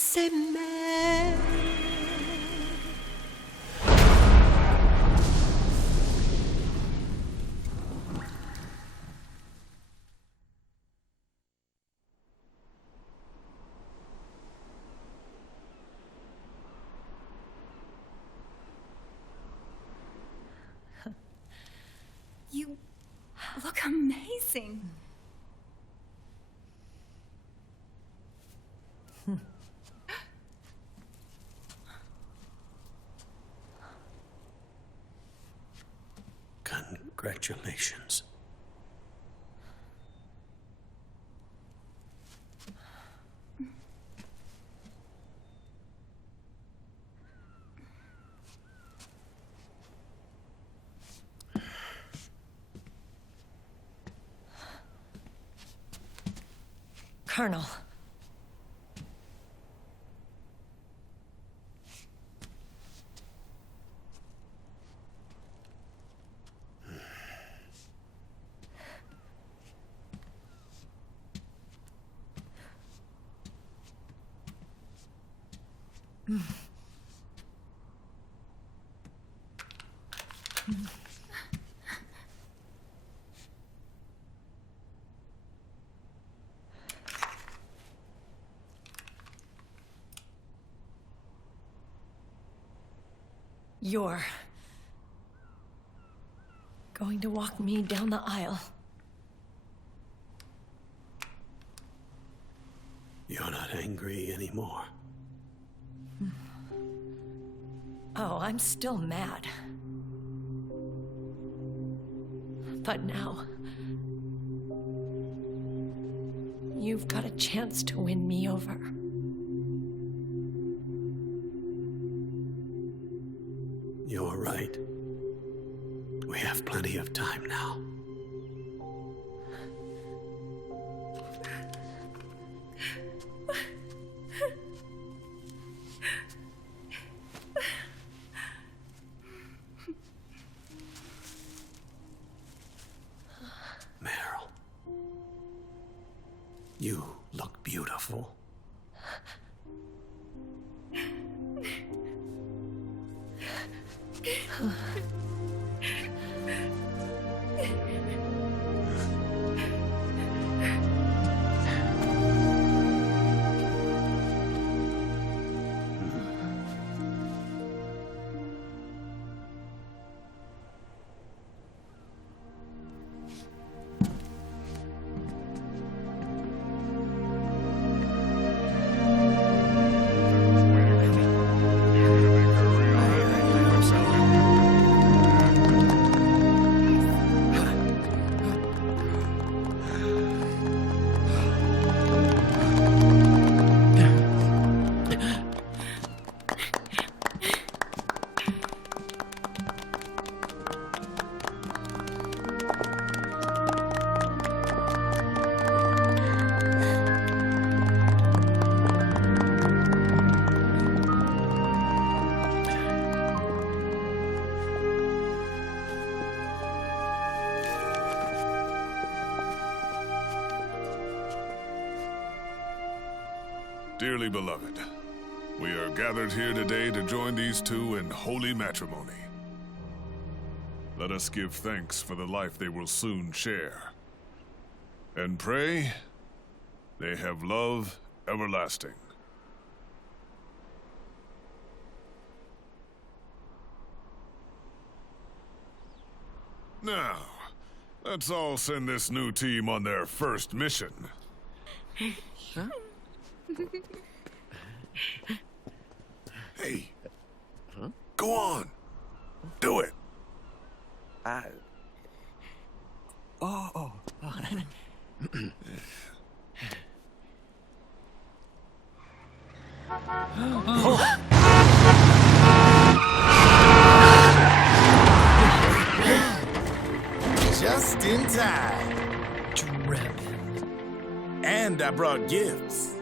s'aimer. You look amazing. Congratulations. Colonel. You're going to walk me down the aisle. You're not angry anymore. Oh, I'm still mad. But now, you've got a chance to win me over. You're right. We have plenty of time now. Meryl, you look beautiful. Dearly beloved, we are gathered here today to join these two in holy matrimony. Let us give thanks for the life they will soon share, and pray they have love everlasting. Now, let's all send this new team on their first mission. Huh? Hey, go on, do it. Oh. Just in time. Drebin. And I brought gifts.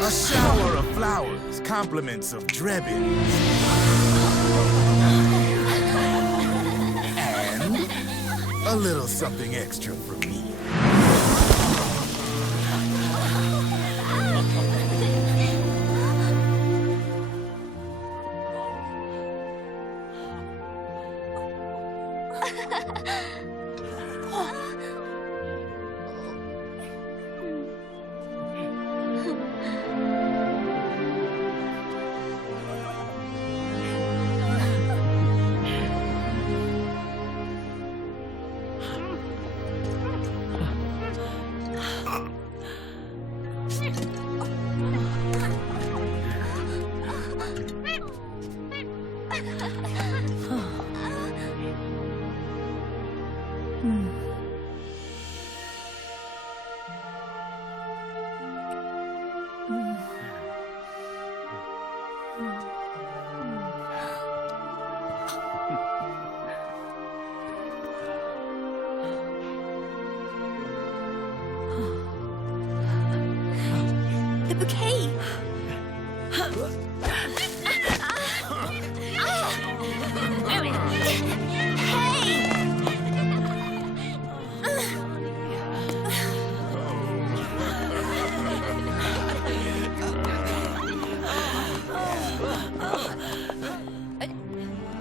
A shower of flowers, compliments of Drebin. And A little something extra from me. The bouquet!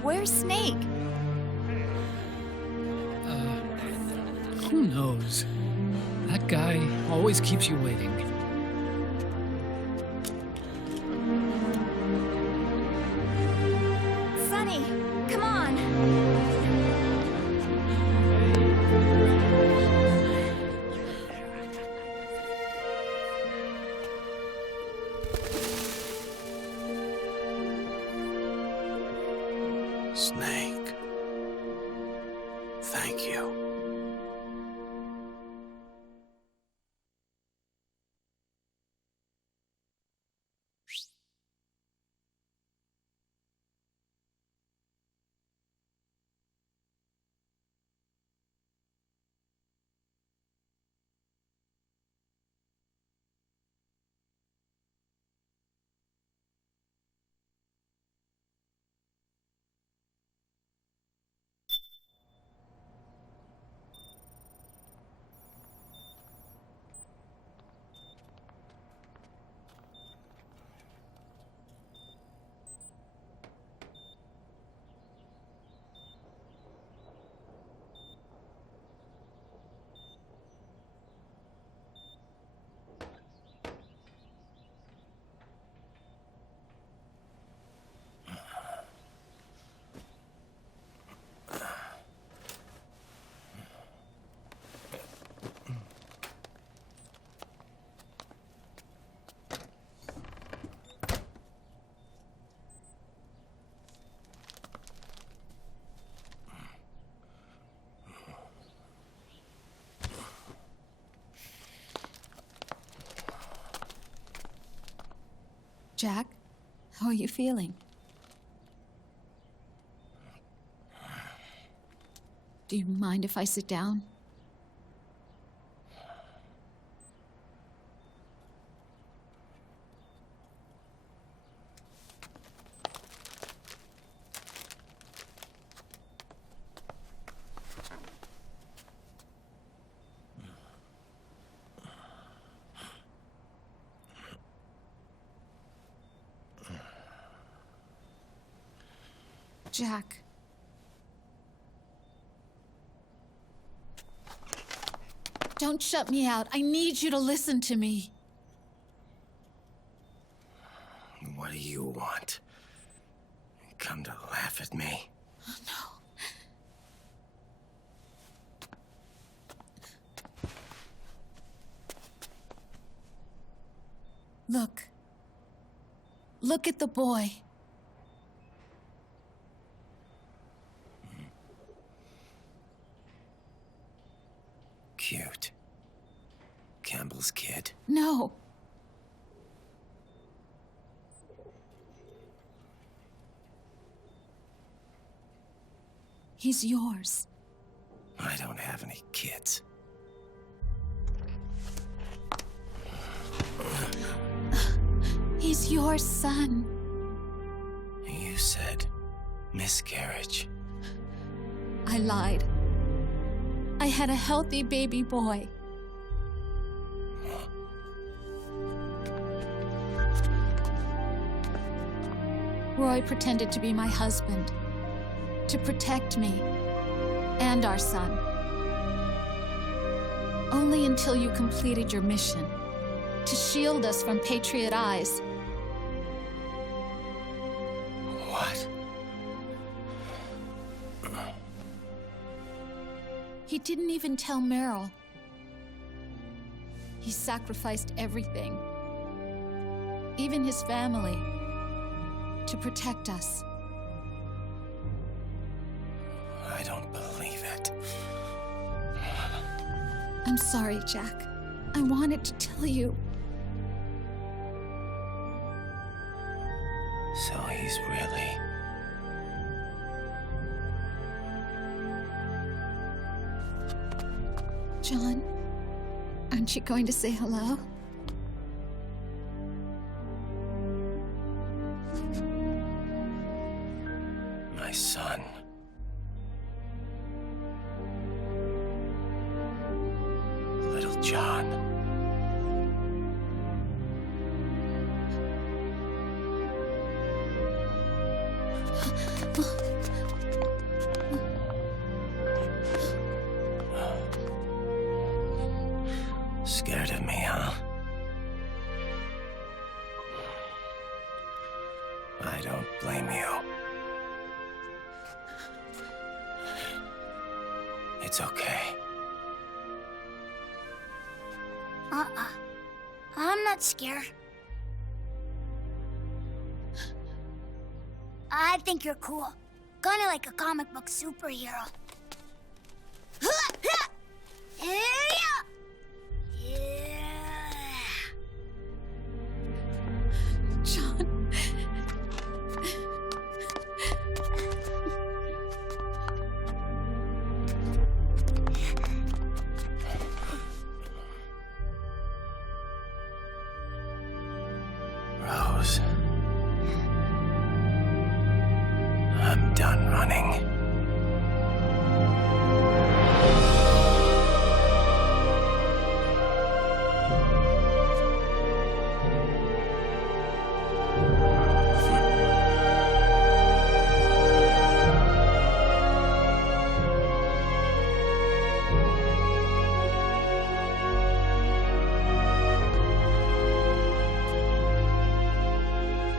Where's Snake? Who knows? That guy always keeps you waiting. Sunny, come on! Snake. Thank you. Jack, how are you feeling? Do you mind if I sit down? Jack. Don't shut me out. I need you to listen to me. What do you want? Come to laugh at me? No. Look at the boy. Cute. Campbell's kid. No. He's yours. I don't have any kids. He's your son. You said miscarriage. I lied. I had a healthy baby boy. Roy pretended to be my husband, to protect me and our son. Only until you completed your mission, to shield us from Patriot eyes. What? He didn't even tell Meryl. He sacrificed everything, even his family, to protect us. I don't believe it. I'm sorry, Jack. I wanted to tell you. So he's really... John, aren't you going to say hello? my son. Little John. Scared of me, huh? I don't blame you. It's okay. I'm not scared. I think you're cool. Kinda like a comic book superhero. John. Rose. I'm done running.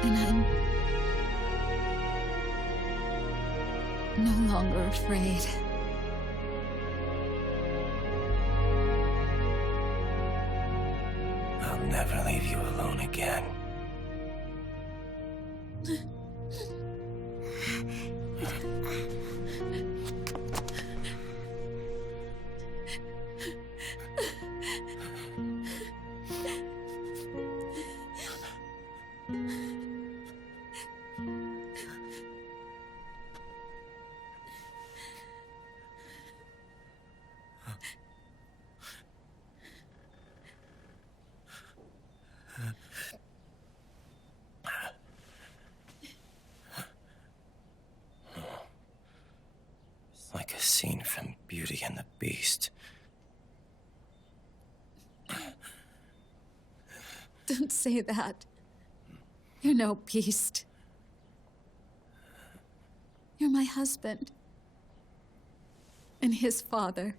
And I'm no longer afraid. I'll never leave you alone again. Like a scene from Beauty and the Beast. Don't say that. You're no beast. You're my husband. And his father.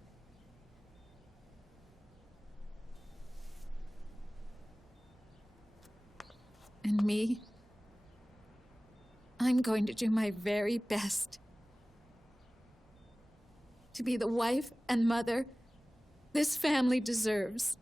And me, I'm going to do my very best to be the wife and mother this family deserves.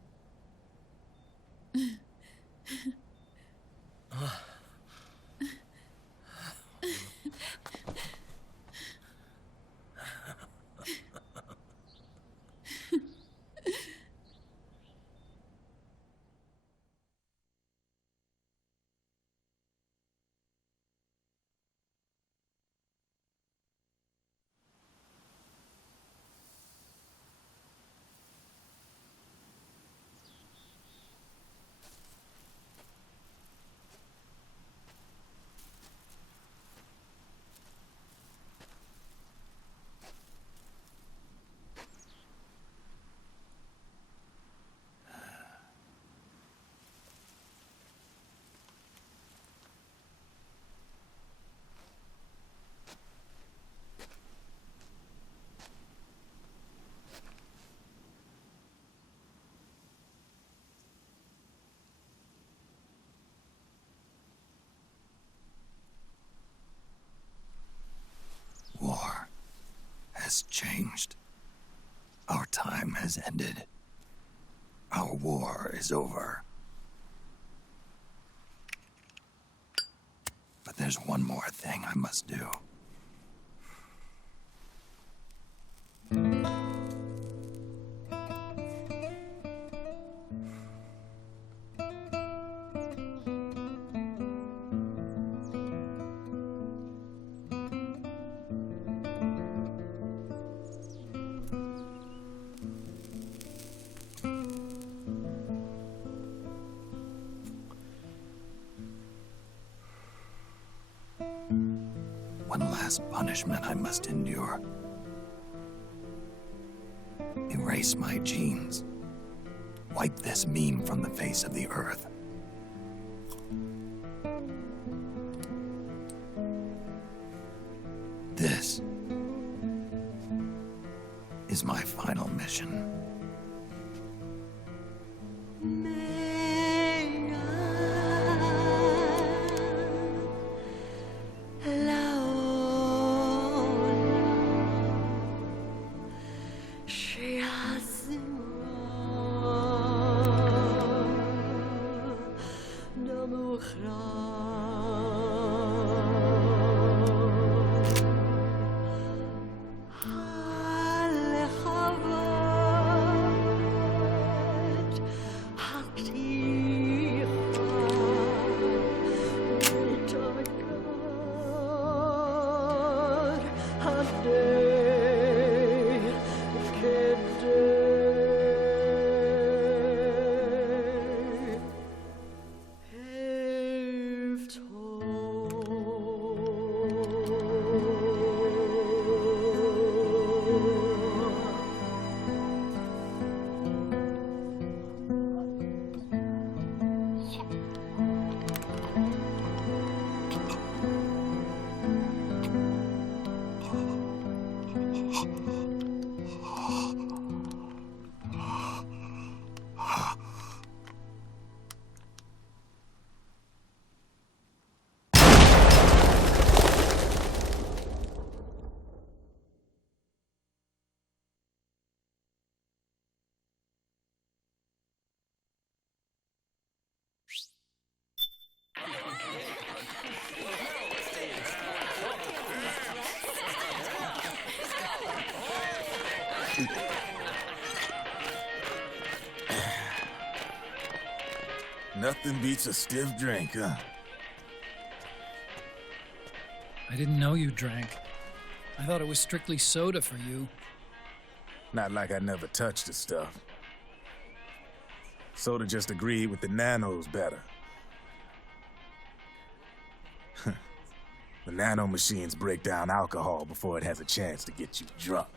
has changed. Our time has ended. Our war is over. But there's one more thing I must do. One last punishment I must endure. Erase my genes. Wipe this meme from the face of the earth. This is my final mission. Nothing beats a stiff drink, huh? I didn't know you drank. I thought it was strictly soda for you. Not like I never touched the stuff. Soda just agreed with the nanos better. The nano machines break down alcohol before it has a chance to get you drunk.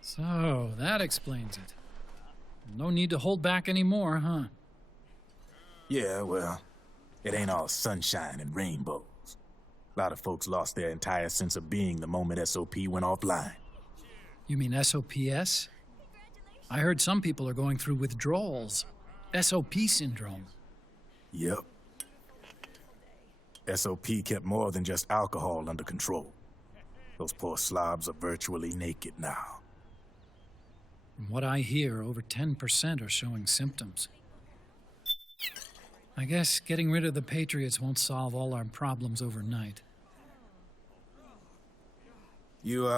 So, that explains it. No need to hold back anymore, huh? Yeah, well, it ain't all sunshine and rainbows. A lot of folks lost their entire sense of being the moment SOP went offline. You mean SOPS? I heard some people are going through withdrawals. SOP syndrome. Yep. SOP kept more than just alcohol under control. Those poor slobs are virtually naked now. From what I hear, over 10% are showing symptoms. I guess getting rid of the Patriots won't solve all our problems overnight. You,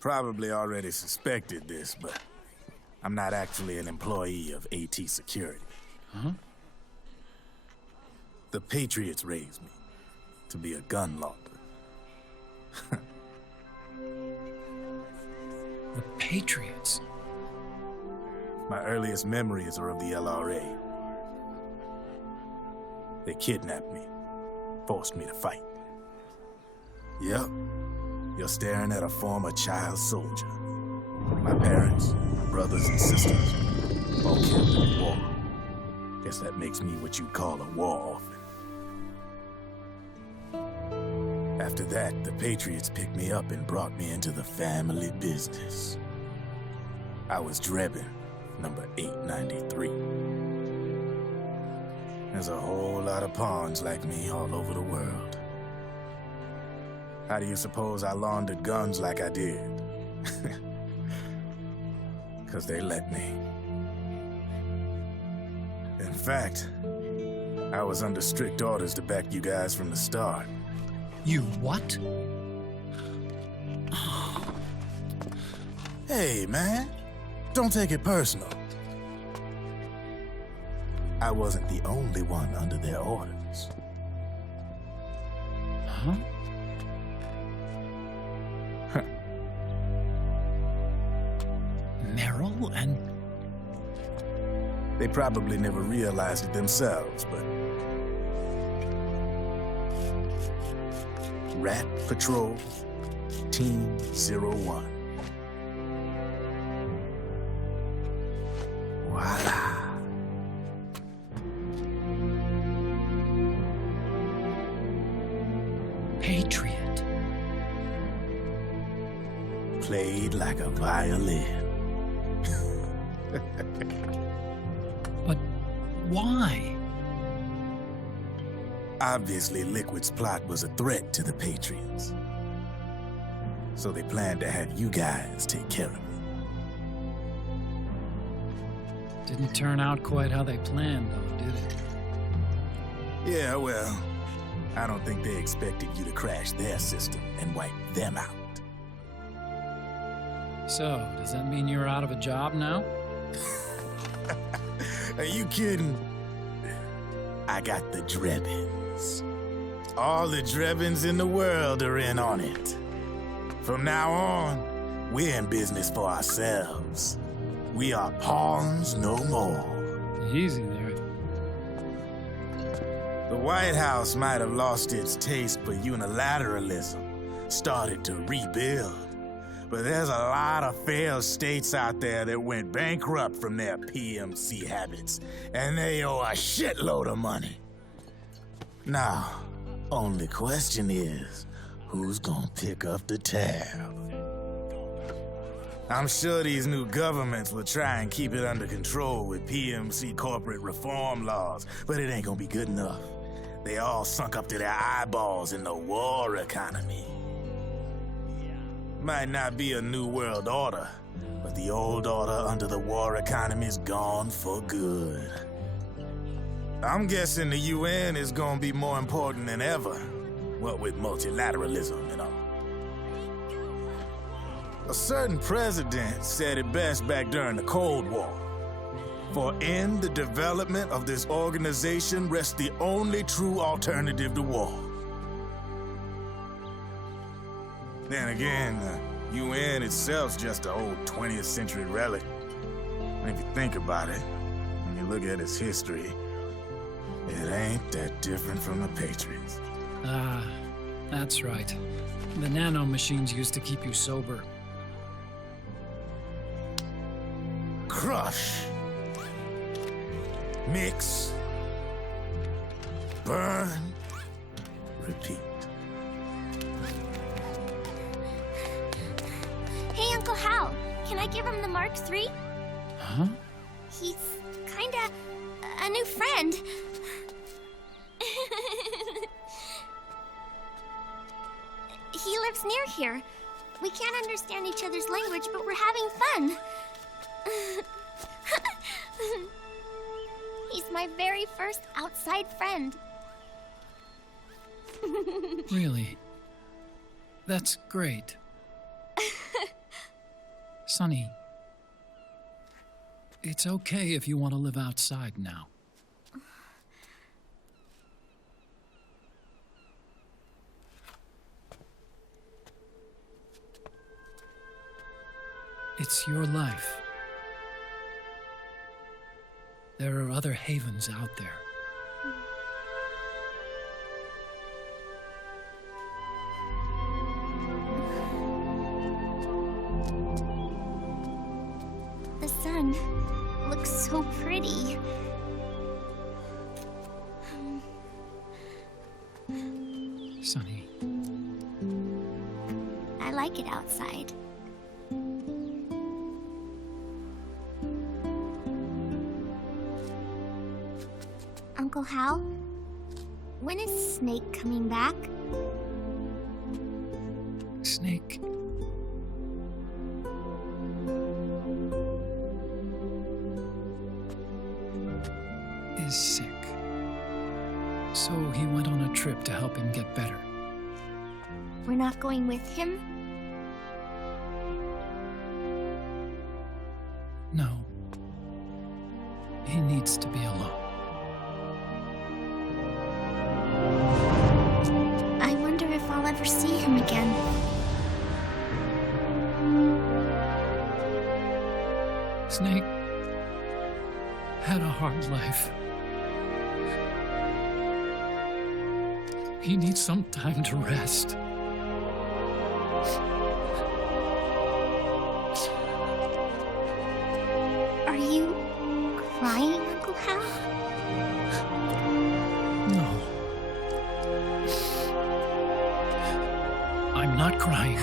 probably already suspected this, but I'm not actually an employee of AT Security. Huh? The Patriots raised me to be a gun launder. The Patriots? My earliest memories are of the LRA. They kidnapped me, forced me to fight. Yep, you're staring at a former child soldier. My parents, my brothers and sisters, all killed in the war. Guess that makes me what you'd call a war orphan. After that, the Patriots picked me up and brought me into the family business. I was Drebin, number 893. There's a whole lot of pawns like me all over the world. How do you suppose I laundered guns like I did? 'Cause they let me. In fact, I was under strict orders to back you guys from the start. You what? Hey, man. Don't take it personal. I wasn't the only one under their orders. Huh? Meryl and... They probably never realized it themselves, but... Rat Patrol, Team 01. Voila. Patriot. Played like a violin. But why? Obviously, Liquid's plot was a threat to the Patriots. So they planned to have you guys take care of it. Didn't turn out quite how they planned, though, did it? Yeah, well, I don't think they expected you to crash their system and wipe them out. So, does that mean you're out of a job now? Are you kidding? I got the Drebbins. All the Drebbins in the world are in on it. From now on, we're in business for ourselves. We are pawns no more. Easy there. The White House might have lost its taste for unilateralism, started to rebuild. But there's a lot of failed states out there that went bankrupt from their PMC habits, and they owe a shitload of money. Now, only question is, who's gonna pick up the tab? I'm sure these new governments will try and keep it under control with PMC corporate reform laws, but it ain't gonna be good enough. They all sunk up to their eyeballs in the war economy. Might not be a new world order, but the old order under the war economy's gone for good. I'm guessing the UN is gonna be more important than ever, what with multilateralism and all. A certain president said it best back during the Cold War. For in the development of this organization rests the only true alternative to war. Then again, the UN itself's just an old 20th century relic. And if you think about it, when you look at its history, it ain't that different from the Patriots. Ah, that's right. The nano machines used to keep you sober. Crush. Mix. Burn. Repeat. Hey, Uncle Hal, can I give him the Mark III? Huh? He's kinda a new friend. He lives near here. We can't understand each other's language, but we're having fun. He's my very first outside friend. Really? That's great. Sonny, it's okay if you want to live outside now. It's your life. There are other havens out there. The sun looks so pretty. Sonny. I like it outside. Uncle Hal, when is Snake coming back? Snake. Is sick. So he went on a trip to help him get better. We're not going with him? No. He needs to be alone. I wonder if I'll ever see him again. Snake had a hard life. He needs some time to rest. Are you crying, Uncle Hal? No. I'm not crying.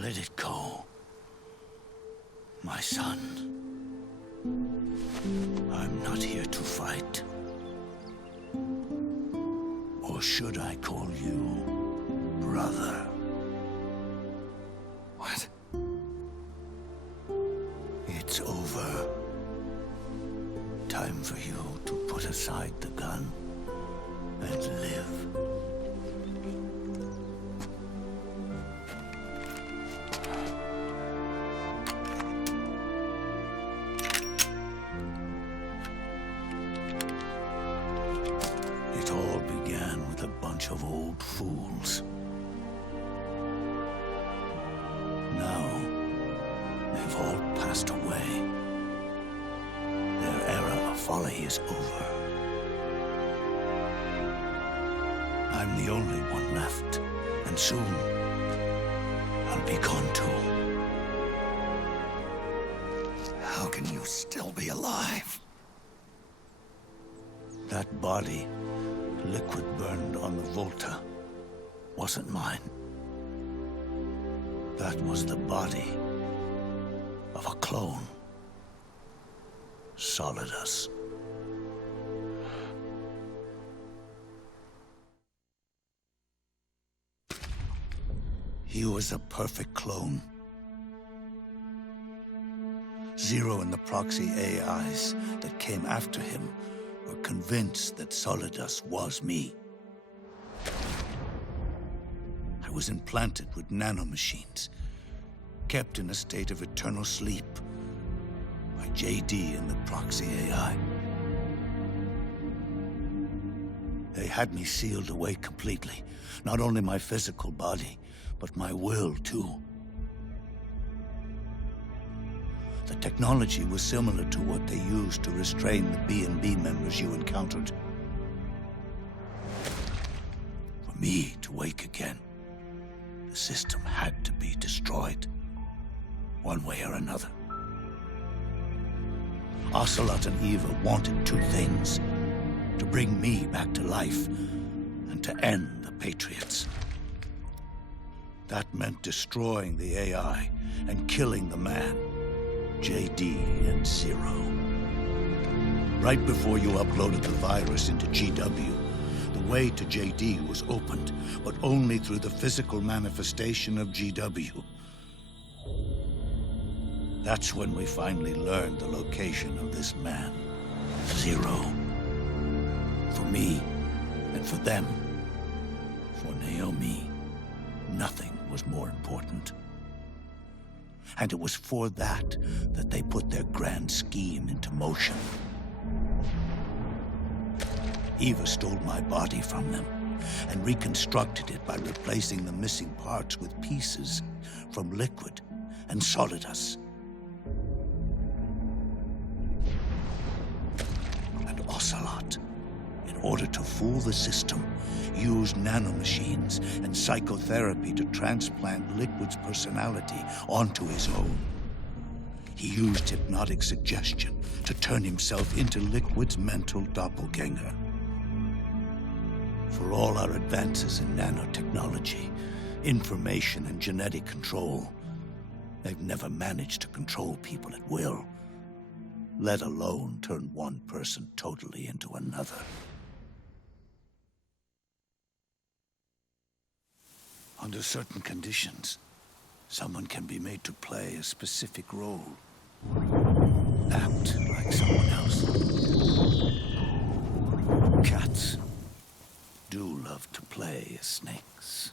Let it go, my son. I'm not here to fight. Or should I call you brother? What? It's over. Time for you to put aside the gun and live. It all began with a bunch of old fools. Now, they've all passed away. Their era of folly is over. I'm the only one left, and soon I'll be gone too. How can you still be alive? That body, liquid burned on the Volta, wasn't mine. That was the body of a clone. Solidus. He was a perfect clone. Zero and the proxy AIs that came after him were convinced that Solidus was me. I was implanted with nanomachines, kept in a state of eternal sleep by JD and the proxy AI. They had me sealed away completely, not only my physical body, but my will too. The technology was similar to what they used to restrain the B&B members you encountered. For me to wake again, the system had to be destroyed, one way or another. Ocelot and Eva wanted two things: to bring me back to life and to end the Patriots. That meant destroying the AI and killing the man, JD and Zero. Right before you uploaded the virus into GW, the way to JD was opened, but only through the physical manifestation of GW. That's when we finally learned the location of this man, Zero. For me, and for them, for Naomi, nothing was more important. And it was for that they put their grand scheme into motion. Eva stole my body from them and reconstructed it by replacing the missing parts with pieces from Liquid and Solidus. And Ocelot, in order to fool the system, used nanomachines and psychotherapy to transplant Liquid's personality onto his own. He used hypnotic suggestion to turn himself into Liquid's mental doppelganger. For all our advances in nanotechnology, information and genetic control, they've never managed to control people at will, let alone turn one person totally into another. Under certain conditions, someone can be made to play a specific role. Act like someone else. Cats do love to play as snakes.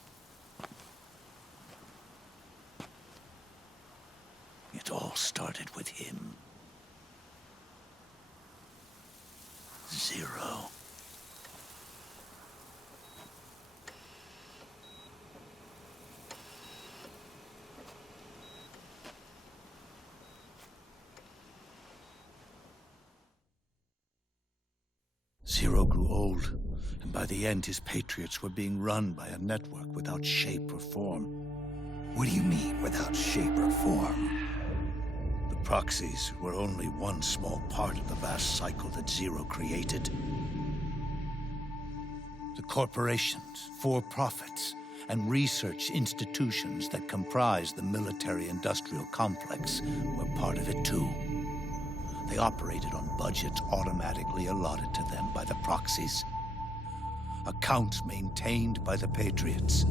It all started with him. Zero. Zero grew old, and by the end his Patriots were being run by a network without shape or form. What do you mean, without shape or form? The proxies were only one small part of the vast cycle that Zero created. The corporations, for-profits, and research institutions that comprise the military-industrial complex were part of it too. They operated on budgets automatically allotted to them by the proxies. Accounts maintained by the Patriots.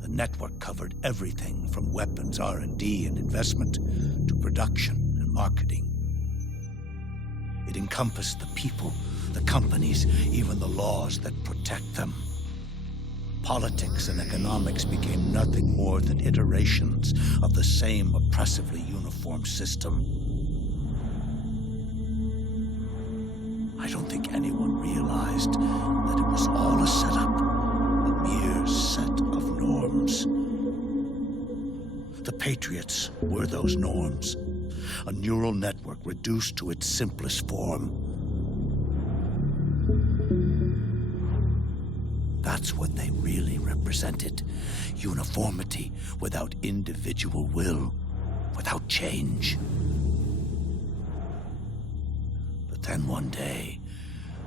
The network covered everything from weapons R&D and investment to production and marketing. It encompassed the people, the companies, even the laws that protect them. Politics and economics became nothing more than iterations of the same oppressively uniform system. I don't think anyone realized that it was all a setup, a mere set of norms. The Patriots were those norms, a neural network reduced to its simplest form. That's what they really represented. Uniformity without individual will, without change. But then one day,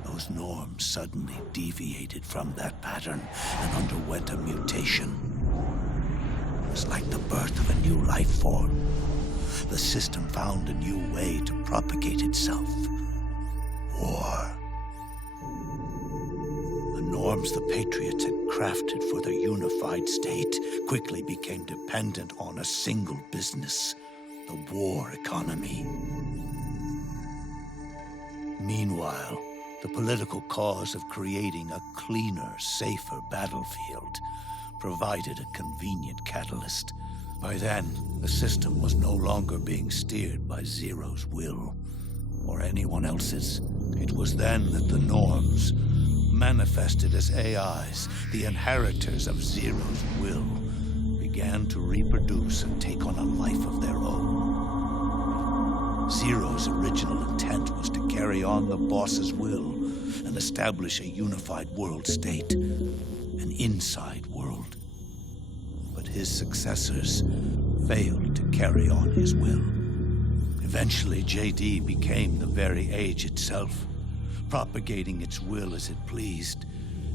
those norms suddenly deviated from that pattern and underwent a mutation. It was like the birth of a new life form. The system found a new way to propagate itself. War. The norms the Patriots had crafted for their unified state quickly became dependent on a single business, the war economy. Meanwhile, the political cause of creating a cleaner, safer battlefield provided a convenient catalyst. By then, the system was no longer being steered by Zero's will, or anyone else's. It was then that the norms, manifested as AIs, the inheritors of Zero's will, began to reproduce and take on a life of their own. Zero's original intent was to carry on the boss's will and establish a unified world state, an inside world. But his successors failed to carry on his will. Eventually, JD became the very age itself, propagating its will as it pleased,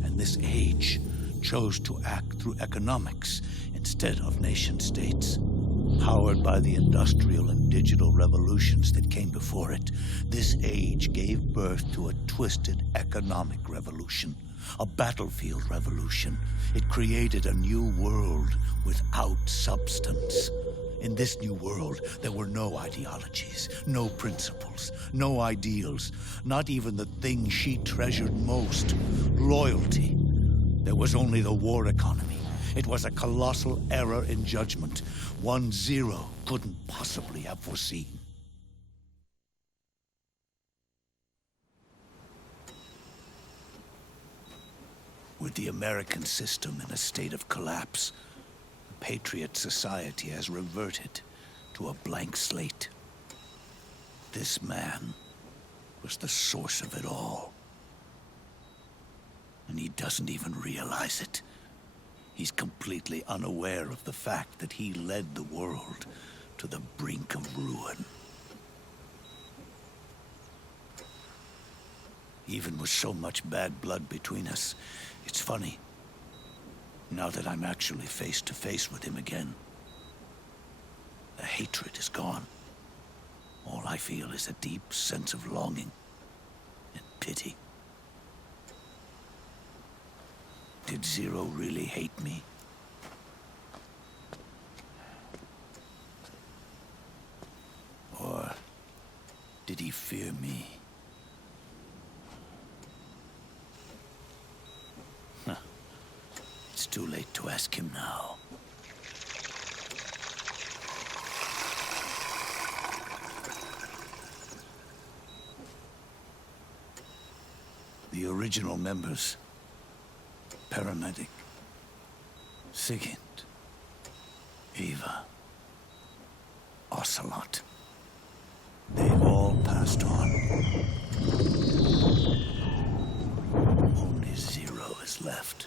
and this age chose to act through economics instead of nation-states. Powered by the industrial and digital revolutions that came before it, this age gave birth to a twisted economic revolution, a battlefield revolution. It created a new world without substance. In this new world, there were no ideologies, no principles, no ideals, not even the thing she treasured most, loyalty. There was only the war economy. It was a colossal error in judgment, one Zero couldn't possibly have foreseen. With the American system in a state of collapse, the Patriot Society has reverted to a blank slate. This man was the source of it all. And he doesn't even realize it. He's completely unaware of the fact that he led the world to the brink of ruin. Even with so much bad blood between us, it's funny. Now that I'm actually face to face with him again, the hatred is gone. All I feel is a deep sense of longing and pity. Did Zero really hate me? Or did he fear me? Huh. It's too late to ask him now. The original members, Paramedic, Sigint, Eva, Ocelot. They've all passed on. Only Zero is left.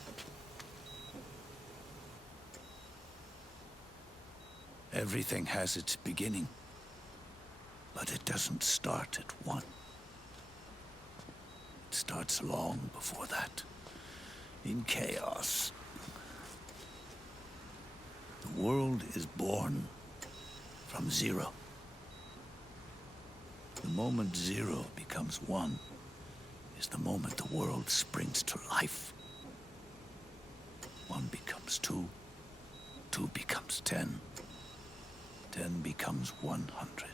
Everything has its beginning, but it doesn't start at one. It starts long before that. in chaos. The world is born from zero. The moment zero becomes one is the moment the world springs to life. 1 becomes 2, 2 becomes 10, 10 becomes 100.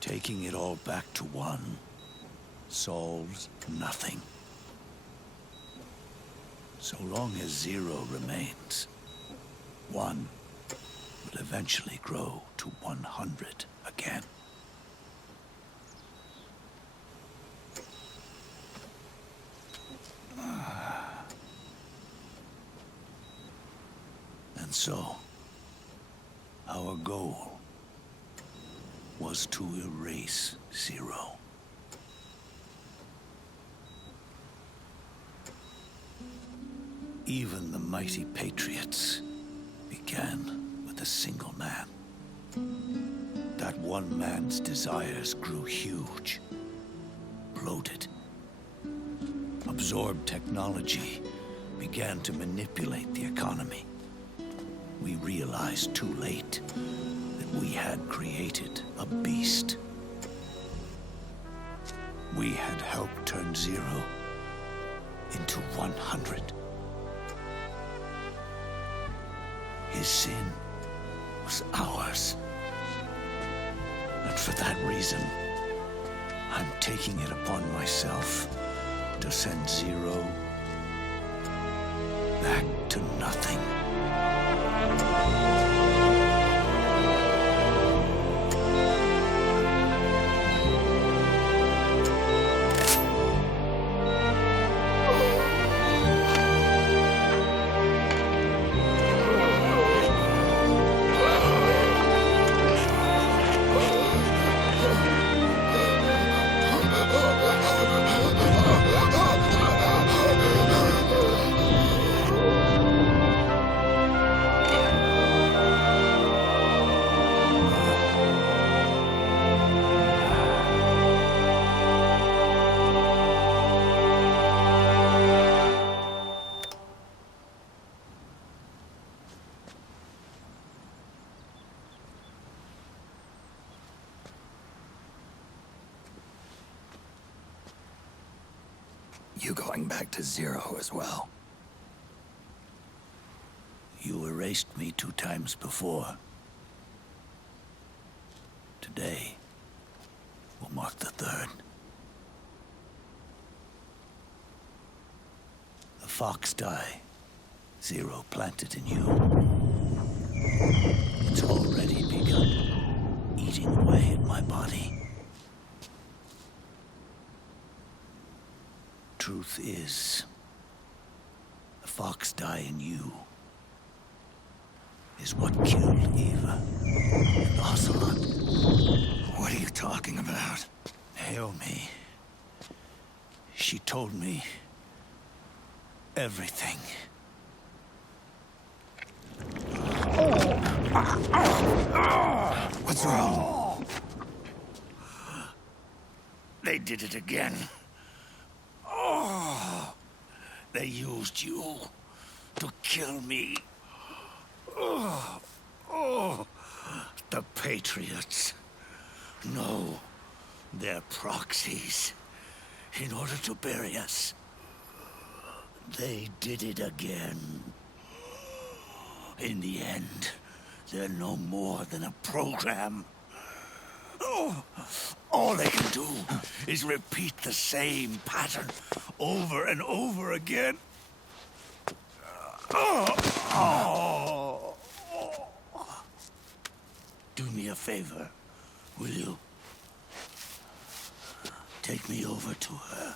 Taking it all back to 1 solves nothing. So long as 0 remains, 1 will eventually grow to 100 again. And so, our goal was to erase 0. Even the mighty patriots began with a single man. That one man's desires grew huge, bloated, absorbed technology, began to manipulate the economy. We realized too late that we had created a beast. We had helped turn 0 into 100. His sin was ours. And for that reason, I'm taking it upon myself to send 0 back to nothing. You going back to 0 as well? You erased me 2 times before. Today will mark the 3rd. The fox die 0 planted in you. It's already begun eating away at my body. Truth is, the fox die in you is what killed Eva and Ocelot. What are you talking about? Naomi. She told me everything. What's wrong? They did it again. They used you to kill me. The Patriots. No, they're proxies. In order to bury us. They did it again. In the end, they're no more than a program. All they can do is repeat the same pattern over and over again. Do me a favor, will you? Take me over to her.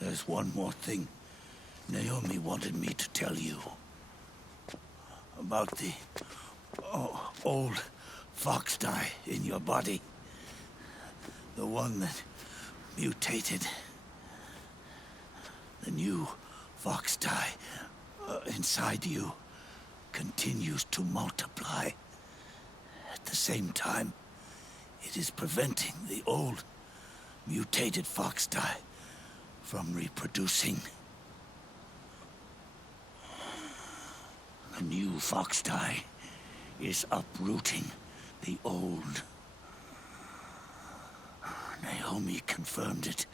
There's one more thing Naomi wanted me to tell you. About the old fox die in your body. The one that mutated. The new fox dye inside you continues to multiply. At the same time, it is preventing the old mutated fox dye from reproducing. The new fox dye is uprooting the old. Naomi confirmed it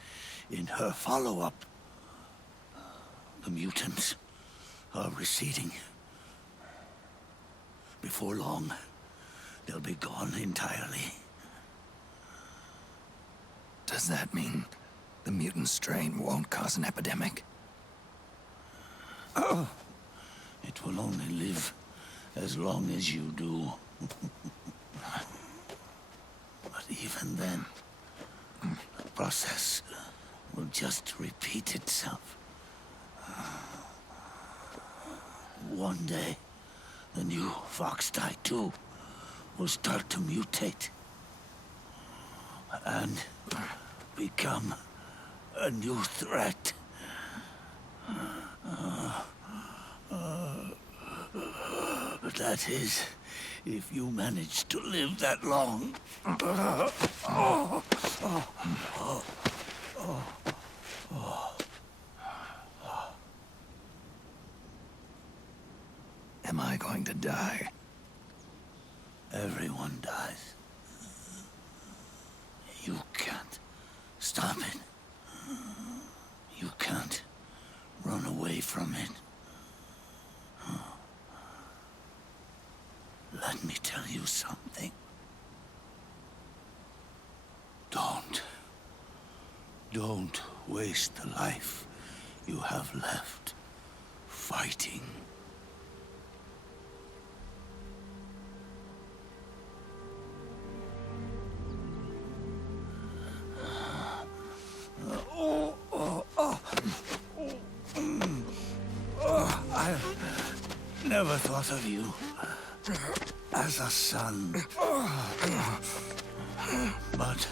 in her follow-up. The mutants are receding. Before long, they'll be gone entirely. Does that mean the mutant strain won't cause an epidemic? Oh, it will only live as long as you do. But even then, the process will just repeat itself. One day, the new fox dye too will start to mutate and become a new threat. That is, if you manage to live that long. Am I going to die? Everyone dies. You can't stop it. You can't run away from it. Let me tell you something. Don't waste the life you have left fighting. I never thought of you as a son. But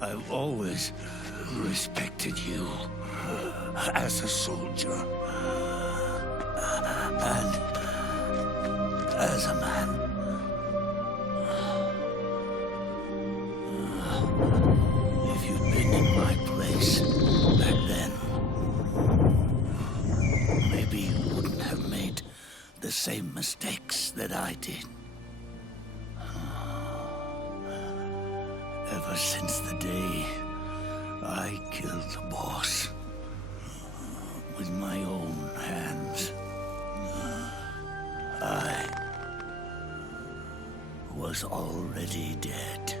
I've always respected you as a soldier and as a man. If you'd been in my place back then, maybe you wouldn't have made the same mistakes that I did. Ever since the day I killed the boss with my own hands, I was already dead.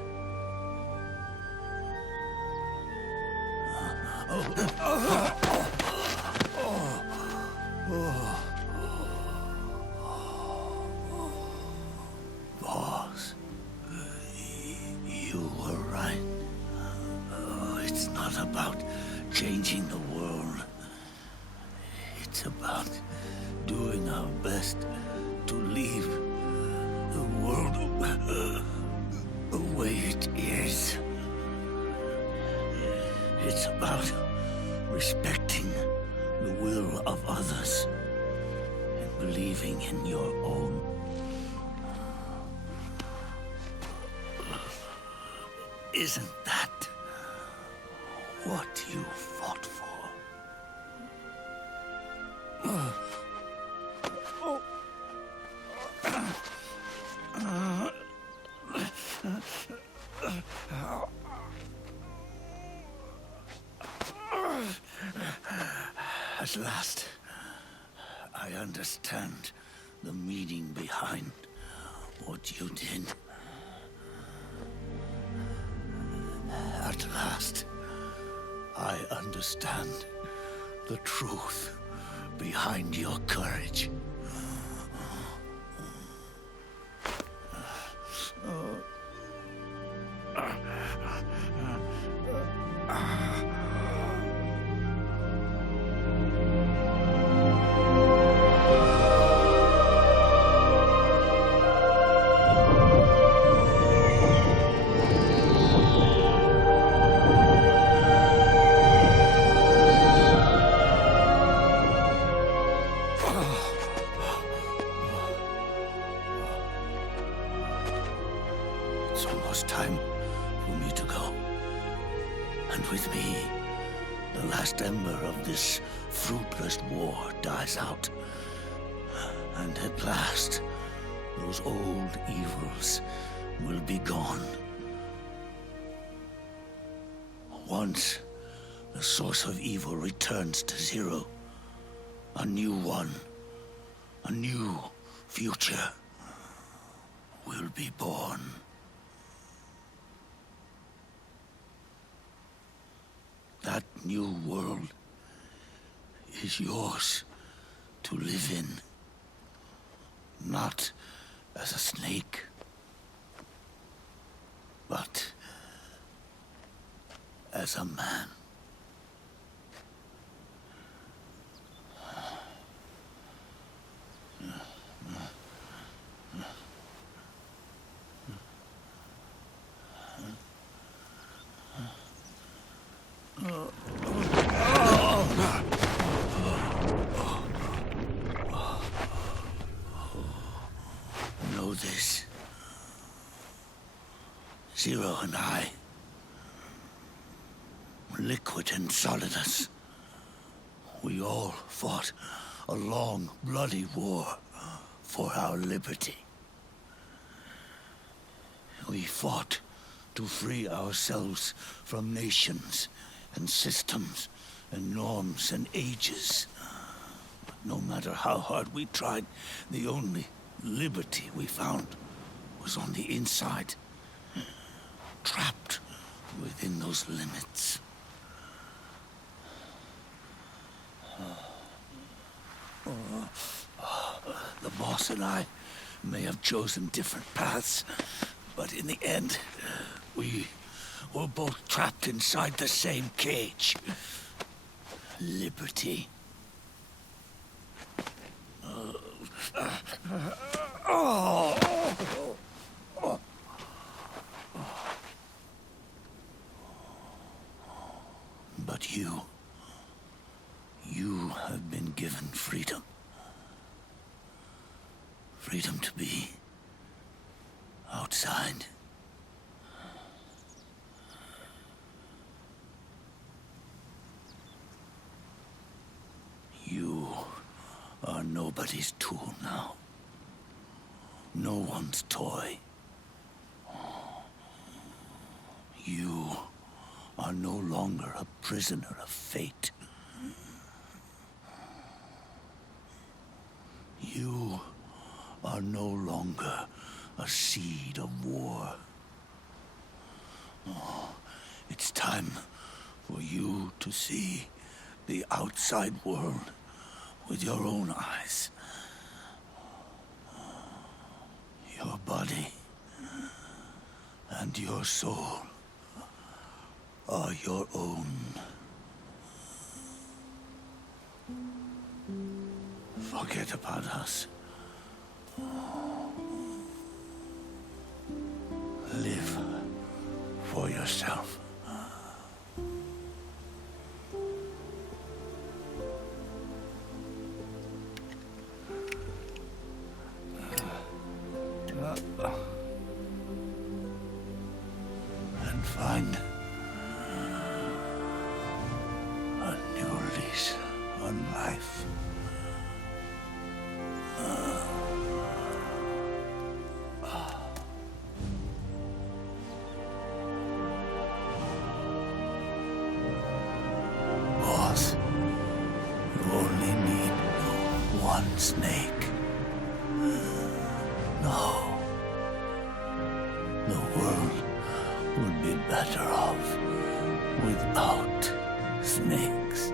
Boss, you were right. It's not about changing the world. It's about doing our best to leave the world the way it is. It's about respecting the will of others and believing in your own. Isn't that what you fought for? At last, I understand the meaning behind what you did. At last, I understand the truth behind your courage. with me, the last ember of this fruitless war dies out. And at last, those old evils will be gone. Once the source of evil returns to zero, a new one, a new future will be born. That new world is yours to live in, not as a snake, but as a man. Know this. Zero and I, liquid and solidus, we all fought a long, bloody war for our liberty. We fought to free ourselves from nations and systems and norms and ages. But no matter how hard we tried, the only liberty we found was on the inside, trapped within those limits. The boss and I may have chosen different paths, but in the end, we were both trapped inside the same cage. Liberty. But you have been given freedom. Freedom to be outside. You are nobody's tool now. No one's toy. You are no longer a prisoner of fate. You are no longer a seed of war. It's time for you to see the outside world with your own eyes. Your body and your soul are your own. Forget about us. Live for yourself. And find a new lease on life. Boss, you only need one snake. No. The world would be better off without snakes.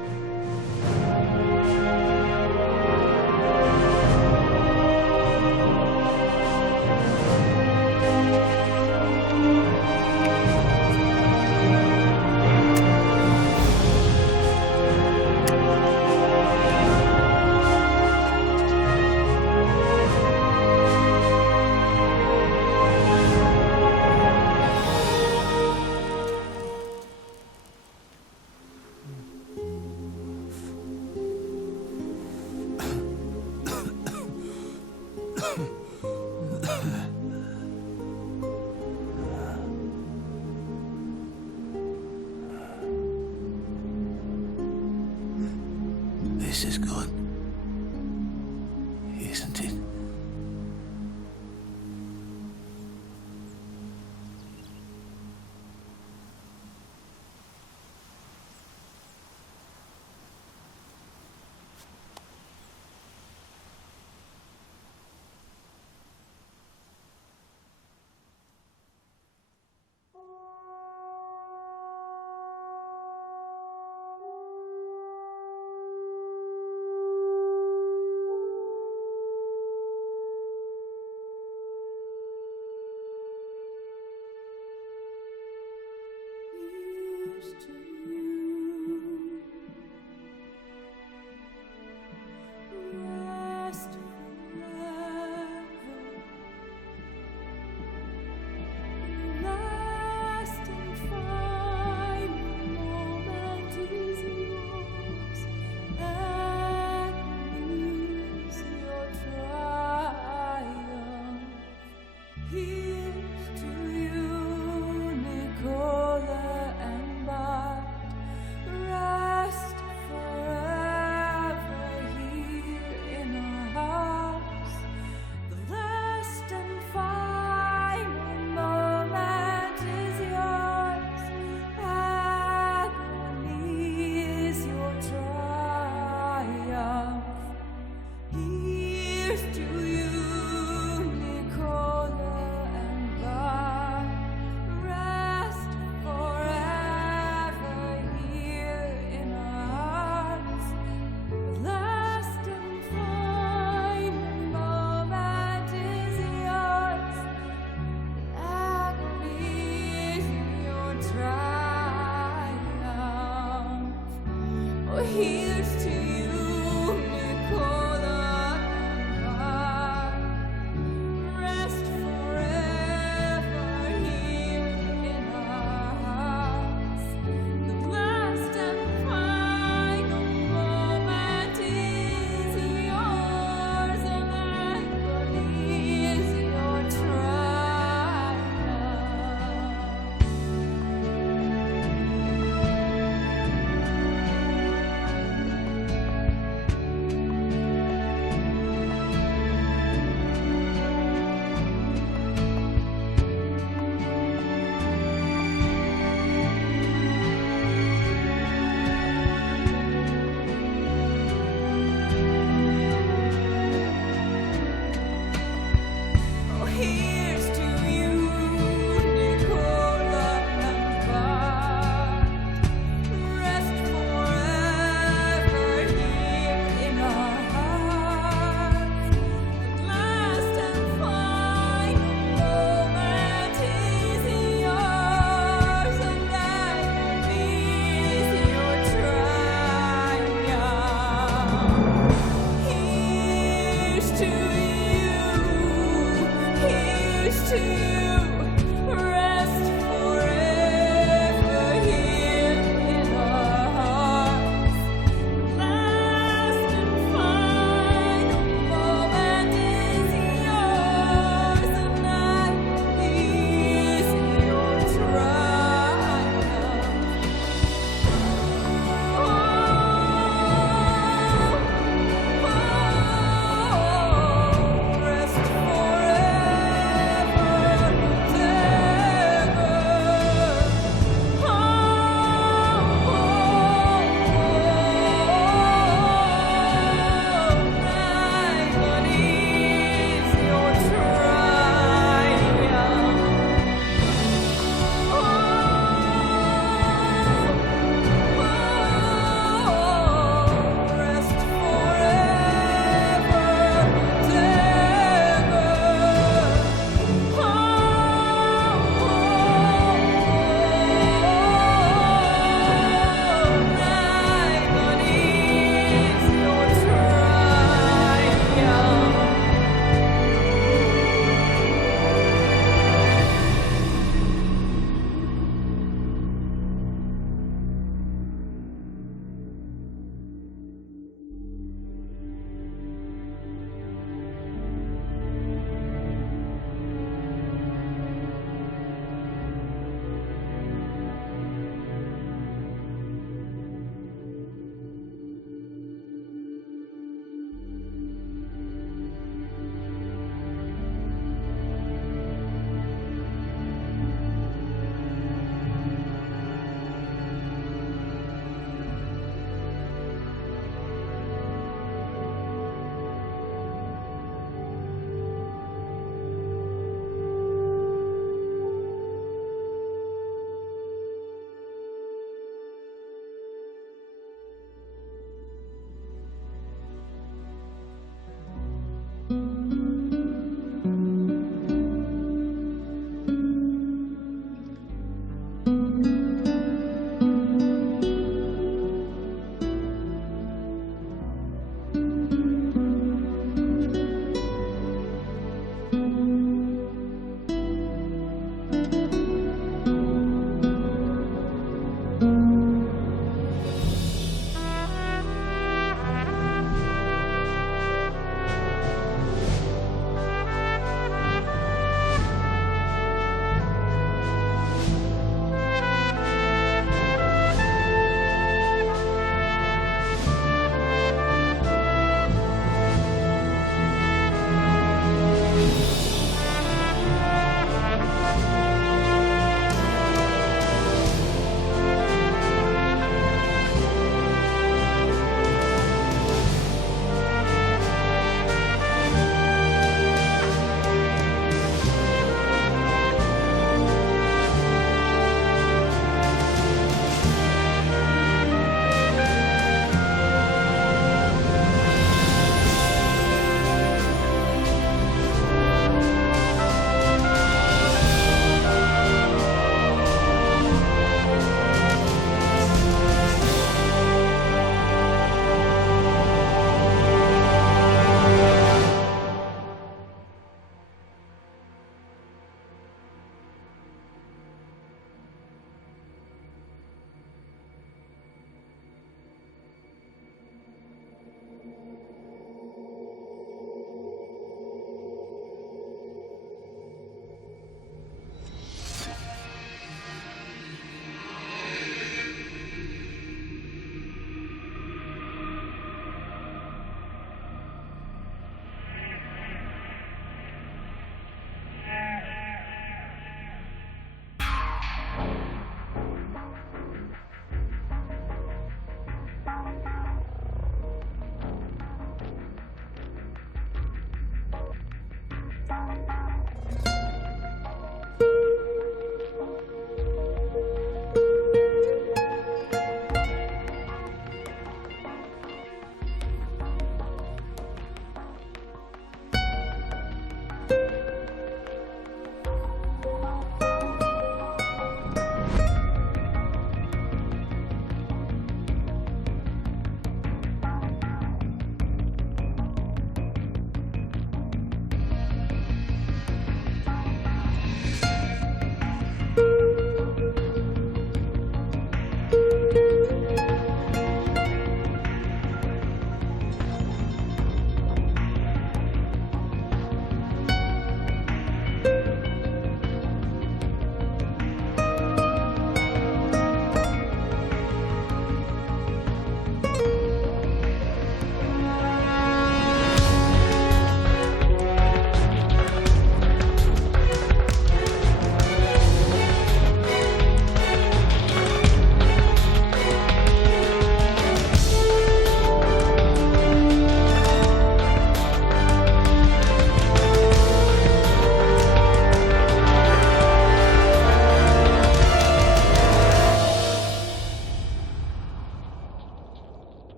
This is good. Isn't it?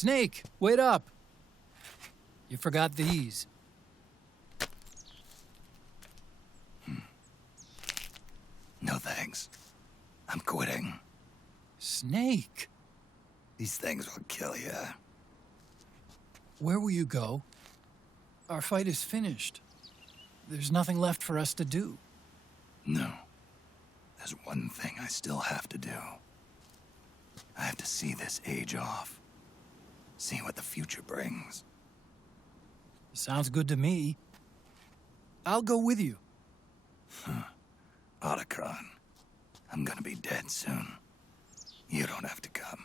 Snake, wait up. You forgot these. No thanks. I'm quitting. Snake, These things will kill you. where will you go? Our fight is finished. There's nothing left for us to do. No. There's one thing I still have to do. I have to see this age off. See what the future brings. Sounds good to me. I'll go with you. Otacron, I'm gonna be dead soon. You don't have to come.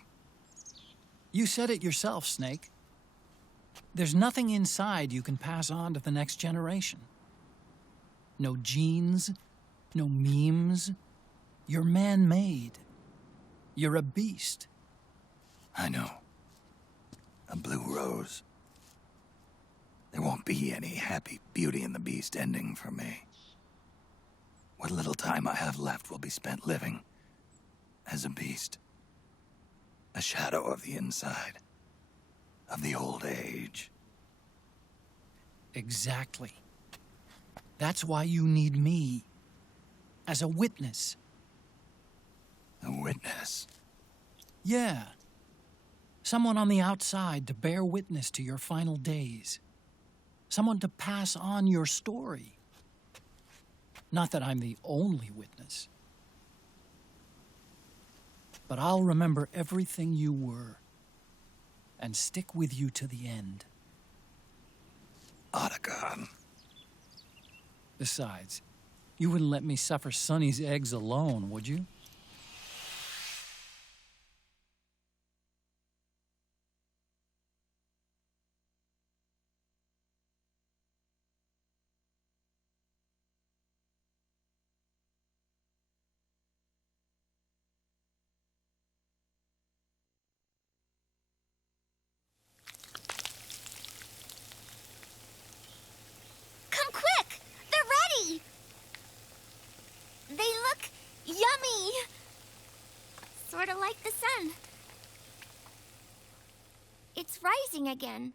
You said it yourself, Snake. There's nothing inside you can pass on to the next generation. No genes, no memes. You're man-made. You're a beast. I know. A blue rose. There won't be any happy Beauty and the Beast ending for me. What little time I have left will be spent living as a beast. A shadow of the inside, of the old age. Exactly. That's why you need me. As a witness. A witness. Yeah. Someone on the outside to bear witness to your final days. Someone to pass on your story. Not that I'm the only witness. But I'll remember everything you were and stick with you to the end. Otacon. Besides, you wouldn't let me suffer Sonny's eggs alone, would you? Come quick! They're ready! They look yummy! Sort of like the sun. It's rising again.